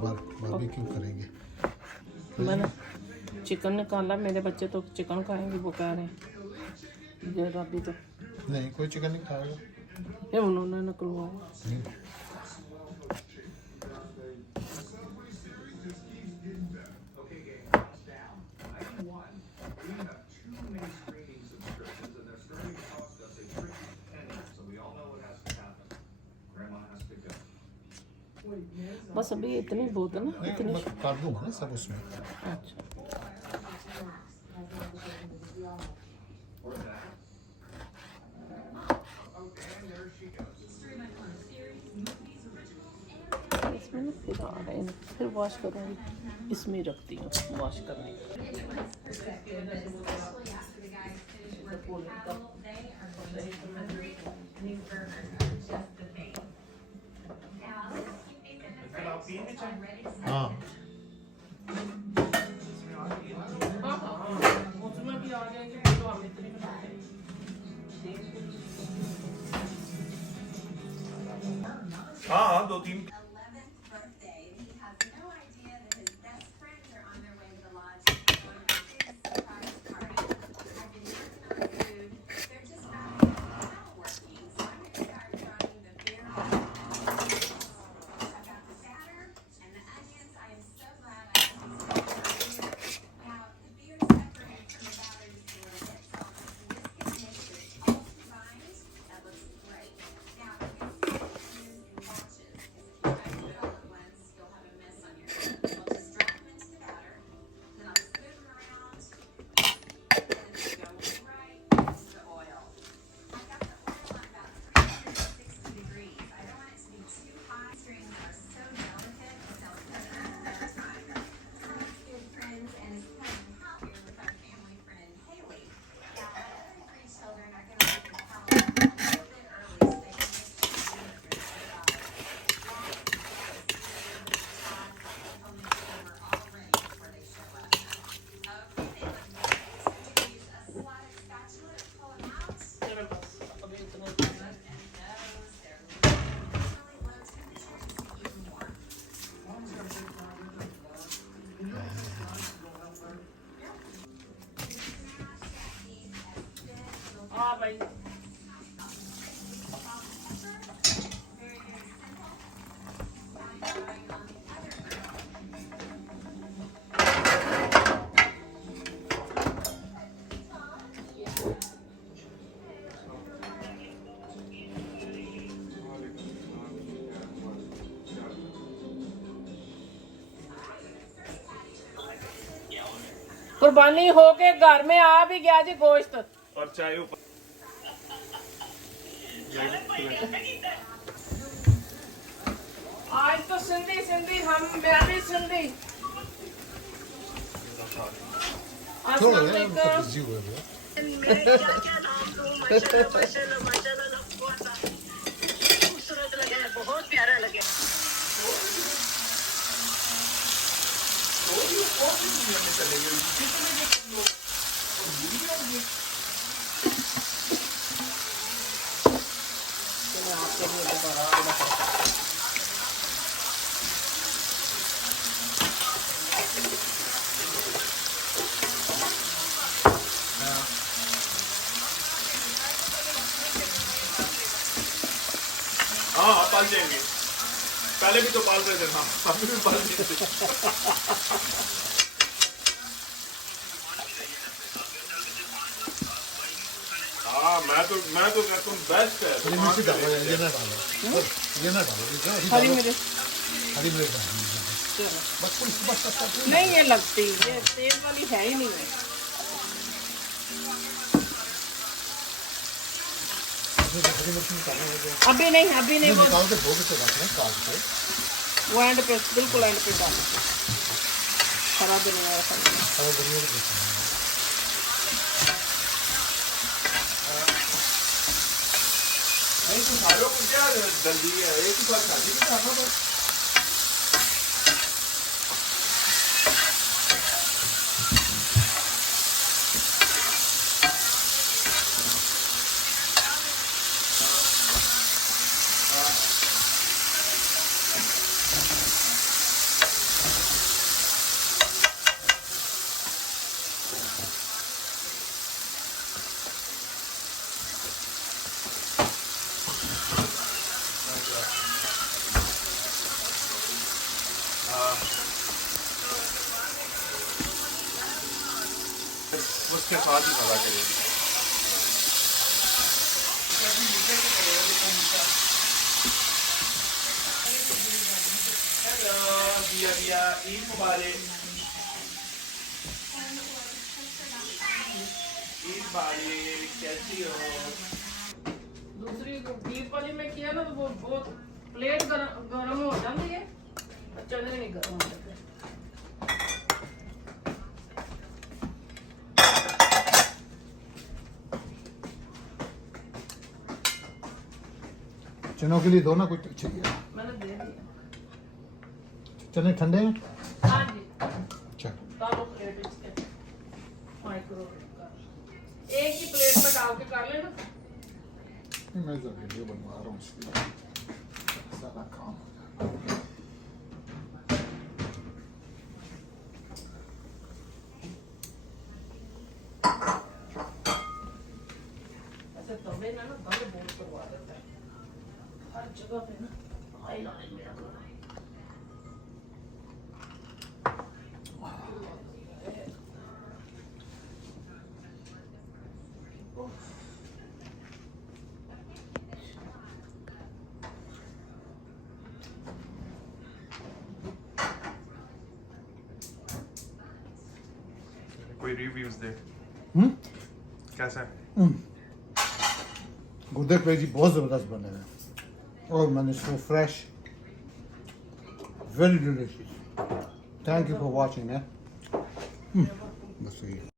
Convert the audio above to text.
Barbecue करेंगे। मैंने chicken निकाला, मेरे बच्चे तो चिकन खाएंगे, वो कह रहे हैं ये अभी तो नहीं, कोई चिकन नहीं खाएगा। ये उन्होंने निकलवाया। बस अभी इतनी बहुत है ना, इतनी मैं काट दूंगा ना सब उसमें। अच्छा इसमें ना फिर आ रहे हैं, फिर वॉश करूँगी, इसमें रखती हूँ वॉश करने। हाँ उसमें भी आ जाएंगे तो हम इतनी बनाते हैं। हाँ 2-3 हाँ भाई कुर्बानी होके घर में आ भी गया जी गोश्त और चाय ऊपर। आज तो सिंधी सिंधी हम, मैं भी सिंधी। छोड़ो यार, हम सब बिजी हुए हैं। मैं क्या नाम दूं, माशाल्लाह माशाल्लाह माशाल्लाह, खूबसूरत लगे, बहुत प्यारा लगे। हाँ पाल जाएंगे, पहले भी तो पाल रहे थे ना, अभी भी पाल रहे थे। हाँ मैं तो कहता हूँ बेस्ट है। हरी मिर्च डालो, ये ना डालो, ये ना डालो, हरी मिर्च हरी मिर्च डालो बस। नहीं ये लगती, ये तेल वाली है ही नहीं है। अभी नहीं वो निकाल के धो के रखना, काट के वो एंड पे, बिल्कुल एंड पे डाल, खराब नहीं है ऐसा। सारा दुनिया को देखना नहीं तुम खा रहे हो क्या जल्दी है, एक ही बार शादी भी खाना तो। बाद ही मजा करेगी। हेलो दिया दिया, ईद मुबारक। ईद मुबारक, कैसी हो? दूसरी बीफ वाली में किया ना तो वो बहुत प्लेट गरम हो जाती है, चने नहीं गरम होते। चनों के लिए दो ना कुछ चाहिए। मैंने दे दिया। चने ठंडे हैं? हाँ जी, अच्छा, डालो प्लेट इसके, माइक्रोवेव का एक ही प्लेट में डाल के कर लेना। मैं तो वीडियो बनवा रहा हूँ इसके लिए, सारा काम। ऐसे तवे ना दम बहुत करवा देता है हर जगह पे ना, ऑयल ऑयल मेरा करना। कोई रिव्यूज दे, कैसा है? गुर्दे कलेजी बहुत ज़बरदस्त बने हैं और मैंने so fresh, very delicious. Thank you for watching. बस ये